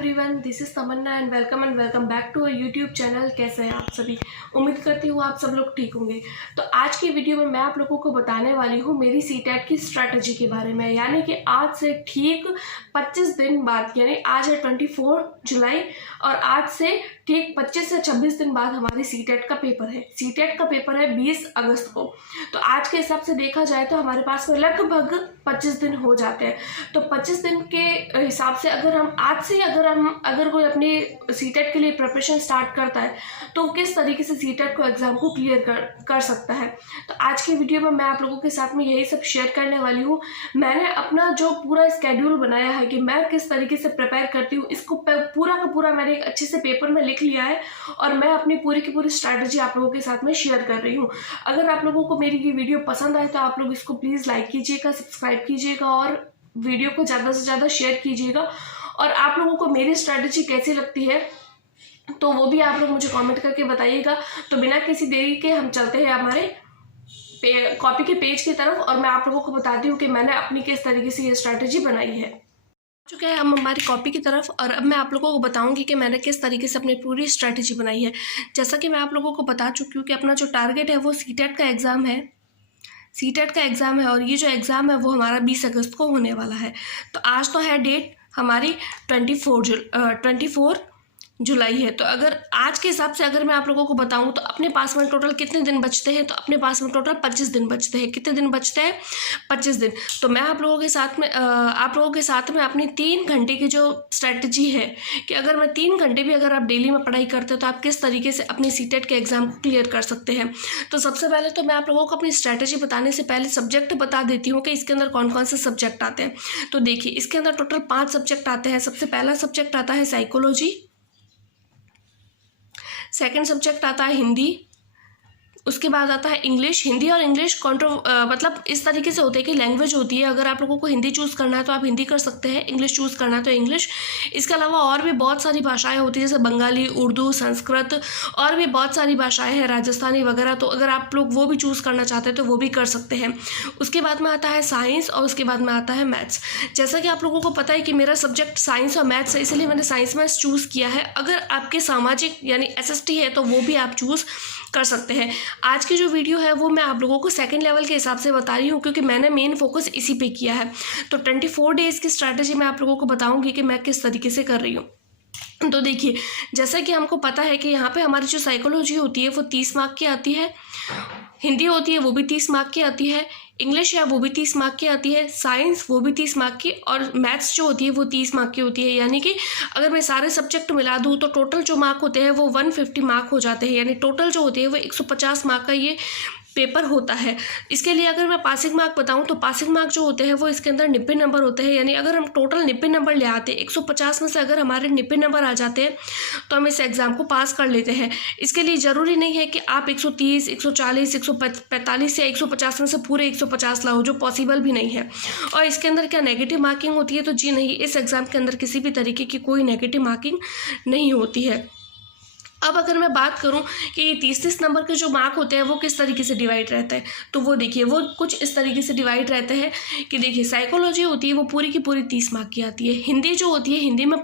Everyone, this is Tamanna and welcome back to a YouTube channel. कैसे हैं आप सभी? उम्मीद करती हूँ आप सब लोग ठीक होंगे। तो आज की वीडियो में मैं आप लोगों को बताने वाली हूँ मेरी सीटेट की स्ट्रैटेजी के बारे में। यानी कि आज से ठीक 25 दिन बाद, यानी आज है 24 जुलाई और आज से ठीक 25 से 26 दिन बाद हमारी सीटेट का पेपर है। सीटेट का पेपर है 20 अगस्त को। तो आज के हिसाब से देखा जाए तो हमारे पास में लगभग 25 दिन हो जाते हैं। तो 25 दिन के हिसाब से अगर हम आज से अगर कोई अपनी सीटेट के लिए प्रिपरेशन स्टार्ट करता है तो किस तरीके से सीटेट को एग्ज़ाम को क्लियर कर सकता है। तो आज की वीडियो में मैं आप लोगों के साथ में यही सब शेयर करने वाली हूँ। मैंने अपना जो पूरा स्केड्यूल बनाया है कि मैं किस तरीके से प्रिपेयर करती हूँ, इसको पूरा का पूरा मैंने एक अच्छे से पेपर में लिख लिया है और मैं अपनी पूरी की पूरी स्ट्रैटेजी आप लोगों के साथ में शेयर कर रही हूँ। अगर आप लोगों को मेरी ये वीडियो पसंद आए तो आप लोग इसको प्लीज़ लाइक कीजिएगा, सब्सक्राइब कीजिएगा और वीडियो को ज़्यादा से ज़्यादा शेयर कीजिएगा। और आप लोगों को मेरी स्ट्रैटेजी कैसी लगती है तो वो भी आप लोग मुझे कमेंट करके बताइएगा। तो बिना किसी देरी के हम चलते हैं हमारे कॉपी के पेज की तरफ और मैं आप लोगों को बताती हूँ कि मैंने अपनी किस तरीके से ये स्ट्रैटेजी बनाई है। चुके हैं हम हमारी कॉपी की तरफ और अब मैं आप लोगों को बताऊंगी कि मैंने किस तरीके से अपनी पूरी स्ट्रैटेजी बनाई है। जैसा कि मैं आप लोगों को बता चुकी हूँ कि अपना जो टारगेट है वो सीटेट का एग्ज़ाम है। सीटेट का एग्ज़ाम है और ये जो एग्ज़ाम है वो हमारा 20 अगस्त को होने वाला है। तो आज तो है डेट हमारी 24 जुलाई है। तो अगर आज के हिसाब से अगर मैं आप लोगों को बताऊं तो अपने पास में टोटल कितने दिन बचते हैं, तो अपने पास में टोटल 25 दिन बचते हैं। कितने दिन बचते हैं? 25 दिन। तो मैं आप लोगों के साथ में अपनी 3 घंटे की जो स्ट्रैटेजी है कि अगर मैं 3 घंटे भी अगर आप डेली में पढ़ाई करते हो तो आप किस तरीके से अपनी सीटेट के एग्ज़ाम को क्लियर कर सकते हैं। तो सबसे पहले तो मैं आप लोगों को अपनी स्ट्रैटेजी बताने से पहले सब्जेक्ट बता देती हूँ कि इसके अंदर कौन कौन से सब्जेक्ट आते हैं। तो देखिए, इसके अंदर टोटल 5 सब्जेक्ट आते हैं। सबसे पहला सब्जेक्ट आता है साइकोलॉजी, सेकंड सब्जेक्ट आता है हिंदी, उसके बाद आता है इंग्लिश। हिंदी और इंग्लिश मतलब इस तरीके से होते हैं कि लैंग्वेज होती है। अगर आप लोगों को हिंदी चूज़ करना है तो आप हिंदी कर सकते हैं, इंग्लिश चूज़ करना है तो इंग्लिश। इसके अलावा और भी बहुत सारी भाषाएं होती हैं जैसे बंगाली, उर्दू, संस्कृत और भी बहुत सारी भाषाएं हैं, राजस्थानी वगैरह। तो अगर आप लोग वो भी चूज़ करना चाहते हैं तो वो भी कर सकते हैं। उसके बाद में आता है साइंस और उसके बाद में आता है मैथ्स। जैसा कि आप लोगों को पता है कि मेरा सब्जेक्ट साइंस और मैथ्स है, इसलिए मैंने साइंस मैथ्स चूज़ किया है। अगर आपके सामाजिक यानी SST है तो वो भी आप चूज़ कर सकते हैं। आज की जो वीडियो है वो मैं आप लोगों को सेकंड लेवल के हिसाब से बता रही हूँ क्योंकि मैंने मेन फोकस इसी पे किया है। तो 24 डेज़ की स्ट्रैटेजी मैं आप लोगों को बताऊँगी कि मैं किस तरीके से कर रही हूँ। तो देखिए, जैसा कि हमको पता है कि यहाँ पे हमारी जो साइकोलॉजी होती है वो 30 मार्क की आती है, हिंदी होती है वो भी 30 मार्क की आती है, इंग्लिश है वो भी 30 मार्क की आती है, साइंस वो भी 30 मार्क की और मैथ्स जो होती है वो 30 मार्क की होती है। यानी कि अगर मैं सारे सब्जेक्ट मिला दूँ तो टोटल जो मार्क होते हैं वो 150 मार्क हो जाते हैं। यानी टोटल जो होती है वो 150 मार्क का ये पेपर होता है। इसके लिए अगर मैं पासिंग मार्क बताऊं तो पासिंग मार्क जो होते हैं वो इसके अंदर 90 नंबर होते हैं। यानी अगर हम टोटल 90 नंबर ले आते हैं, 150 में से अगर हमारे 90 नंबर आ जाते हैं तो हम इस एग्ज़ाम को पास कर लेते हैं। इसके लिए ज़रूरी नहीं है कि आप 130, 140, 145 या 150 में से पूरे 150 लाओ, जो पॉसिबल भी नहीं है। और इसके अंदर क्या नेगेटिव मार्किंग होती है? तो जी नहीं, इस एग्ज़ाम के अंदर किसी भी तरीके की कोई नेगेटिव मार्किंग नहीं होती है। अब अगर मैं बात करूं कि 30-30 नंबर के जो मार्क होते हैं वो किस तरीके से डिवाइड रहता है, तो वो देखिए, वो कुछ इस तरीके से डिवाइड रहते हैं कि देखिए, साइकोलॉजी होती है वो पूरी की पूरी 30 मार्क की आती है। हिंदी जो होती है, हिंदी में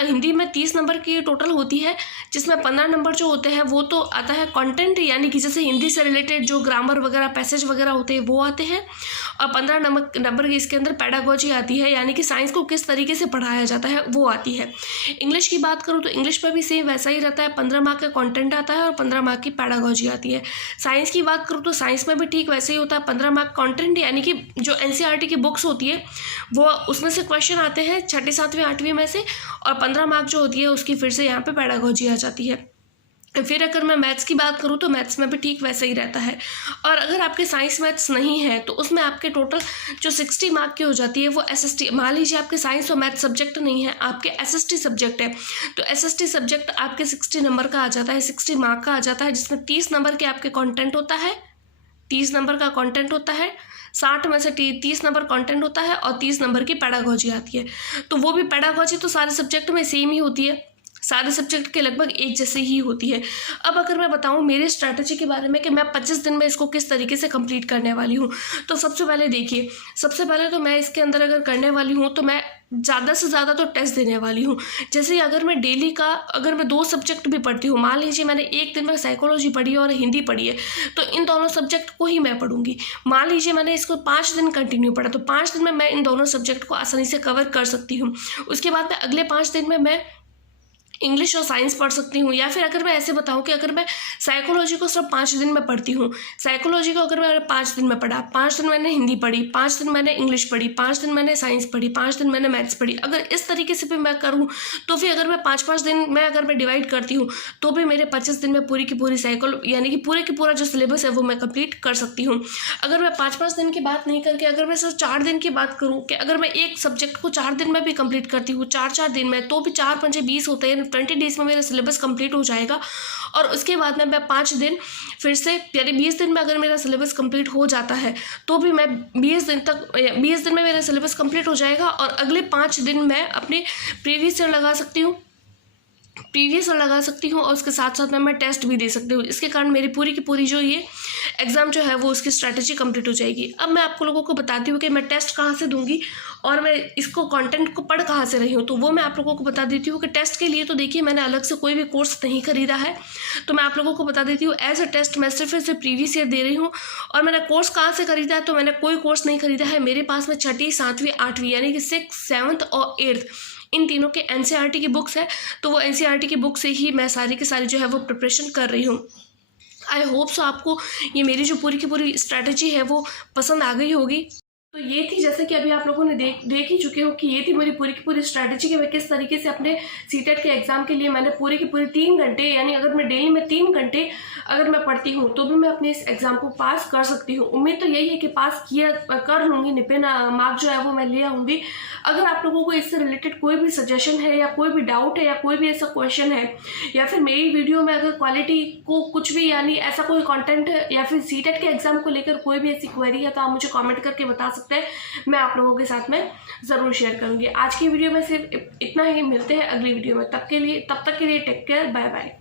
हिंदी में 30 नंबर की टोटल होती है, जिसमें 15 नंबर जो होते हैं वो तो आता है कंटेंट, यानी कि जैसे हिंदी से रिलेटेड जो ग्रामर वगैरह, पैसेज वगैरह होते हैं वो आते हैं। और 15 नंबर की इसके अंदर पेडागोजी आती है, यानी कि साइंस को किस तरीके से पढ़ाया जाता है वो आती है। इंग्लिश की बात करूँ तो इंग्लिश में भी सेम वैसा ही रहता है, 15 मार्क का कंटेंट आता है और 15 मार्क की पेडागोजी आती है। साइंस की बात करूँ तो साइंस में भी ठीक वैसे ही होता है, 15 मार्क कंटेंट, यानी कि जो NCERT की बुक्स होती है वो उसमें से क्वेश्चन आते हैं 6ठी, 7वीं, 8वीं में से, और 15 मार्क जो होती है उसकी फिर से यहाँ पे पेडागोजी आ जाती है। फिर अगर मैं मैथ्स की बात करूँ तो मैथ्स में भी ठीक वैसे ही रहता है। और अगर आपके साइंस मैथ्स नहीं है तो उसमें आपके टोटल जो 60 मार्क की हो जाती है वो SST, मान लीजिए आपके साइंस और मैथ्स सब्जेक्ट नहीं है, आपके SST सब्जेक्ट है, तो SST सब्जेक्ट आपके 60 नंबर का आ जाता है, 60 मार्क का आ जाता है, जिसमें 30 नंबर के आपके कॉन्टेंट होता है, 30 नंबर का कॉन्टेंट होता है, 60 में से 30 नंबर कंटेंट होता है और 30 नंबर की पेडागोजी आती है। तो वो भी पेडागोजी तो सारे सब्जेक्ट में सेम ही होती है, सारे सब्जेक्ट के लगभग एक जैसे ही होती है। अब अगर मैं बताऊँ मेरे स्ट्रैटेजी के बारे में कि मैं 25 दिन में इसको किस तरीके से कंप्लीट करने वाली हूँ, तो सबसे पहले देखिए, सबसे पहले तो मैं इसके अंदर अगर करने वाली हूँ तो मैं ज़्यादा से ज़्यादा तो टेस्ट देने वाली हूँ। जैसे अगर मैं डेली का अगर मैं 2 सब्जेक्ट भी पढ़ती हूँ, मान लीजिए मैंने एक दिन में साइकोलॉजी पढ़ी है और हिंदी पढ़ी है, तो इन दोनों सब्जेक्ट को ही मैं पढ़ूंगी। मान लीजिए मैंने इसको 5 दिन कंटिन्यू पढ़ा, तो 5 दिन में मैं इन दोनों सब्जेक्ट को आसानी से कवर कर सकती हूँ। उसके बाद में अगले 5 दिन में मैं इंग्लिश और साइंस पढ़ सकती हूँ। या फिर अगर मैं ऐसे बताऊँ कि अगर मैं साइकोलॉजी को सिर्फ 5 दिन में पढ़ती हूँ, साइकोलॉजी को अगर मैंने 5 दिन में पढ़ा, 5 दिन मैंने हिंदी पढ़ी, 5 दिन मैंने इंग्लिश पढ़ी, 5 दिन मैंने साइंस पढ़ी, 5 दिन मैंने मैथ्स पढ़ी, अगर इस तरीके से भी मैं करूँ तो फिर अगर मैं 5-5 दिन में अगर मैं डिवाइड करती हूँ तो भी मेरे 25 दिन में पूरी की पूरी यानी कि पूरे की पूरा जो सिलेबस है वो मैं कंप्लीट कर सकती हूँ। अगर मैं 5-5 दिन की बात नहीं करके अगर मैं सिर्फ 4 दिन की बात करूँ कि अगर मैं एक सब्जेक्ट को 4 दिन में भी कंप्लीट करती हूँ, 4-4 दिन में, तो भी 4-5 20 होते हैं, 20 डेज में मेरा सिलेबस कंप्लीट हो जाएगा। और उसके बाद में मैं 5 दिन फिर से यानी 20 दिन में अगर मेरा सिलेबस कंप्लीट हो जाता है तो भी मैं 20 दिन में मेरा सिलेबस कंप्लीट हो जाएगा। और अगले 5 दिन मैं अपने प्रीवियस ईयर लगा सकती हूँ और उसके साथ साथ मैं टेस्ट भी दे सकती हूँ। इसके कारण मेरी पूरी की पूरी जो ये एग्ज़ाम जो है वो उसकी स्ट्रैटेजी कंप्लीट हो जाएगी। अब मैं आपको लोगों को बताती हूँ कि मैं टेस्ट कहाँ से दूंगी और मैं इसको कंटेंट को पढ़ कहाँ से रही हूँ, तो वो मैं आप लोगों को बता देती हूँ कि टेस्ट के लिए तो देखिए मैंने अलग से कोई भी कोर्स नहीं खरीदा है, तो मैं आप लोगों को बता देती हूँ एज अ टेस्ट मैं सिर्फ प्रीवियस ईयर दे रही हूँ। और मैंने कोर्स कहाँ से खरीदा है, तो मैंने कोई कोर्स नहीं खरीदा है। मेरे पास में 6ठी 7वीं 8वीं यानी कि 6th 7th और 8th इन तीनों के NCERT की बुक्स है, तो वो NCERT की बुक से ही मैं सारी की सारी जो है वो प्रिपरेशन कर रही हूँ। आई होप सो आपको ये मेरी जो पूरी की पूरी स्ट्रैटेजी है वो पसंद आ गई होगी। तो ये थी, जैसे कि अभी आप लोगों ने देख ही चुके हो कि ये थी मेरी पूरी की पूरी स्ट्रैटेजी कि मैं किस तरीके से अपने सीटेट के एग्जाम के लिए मैंने पूरी की पूरी 3 घंटे यानी अगर मैं डेली में 3 घंटे अगर मैं पढ़ती हूँ तो भी मैं अपने इस एग्जाम को पास कर सकती हूँ। उम्मीद तो यही है कि पास कर लूँगी, 90 मार्क जो है वो मैं ले आऊँगी। अगर आप लोगों को इससे रिलेटेड कोई भी सजेशन है या कोई भी डाउट है या कोई भी ऐसा क्वेश्चन है या फिर मेरी वीडियो में अगर क्वालिटी को कुछ भी यानी ऐसा कोई कंटेंट या फिर सीटेट के एग्जाम को लेकर कोई भी ऐसी क्वेरी है तो आप मुझे कमेंट करके बता सकते हैं, मैं आप लोगों के साथ में ज़रूर शेयर करूँगी। आज की वीडियो में सिर्फ इतना ही, मिलते हैं अगली वीडियो में, तब तक के लिए टेक केयर, बाय बाय।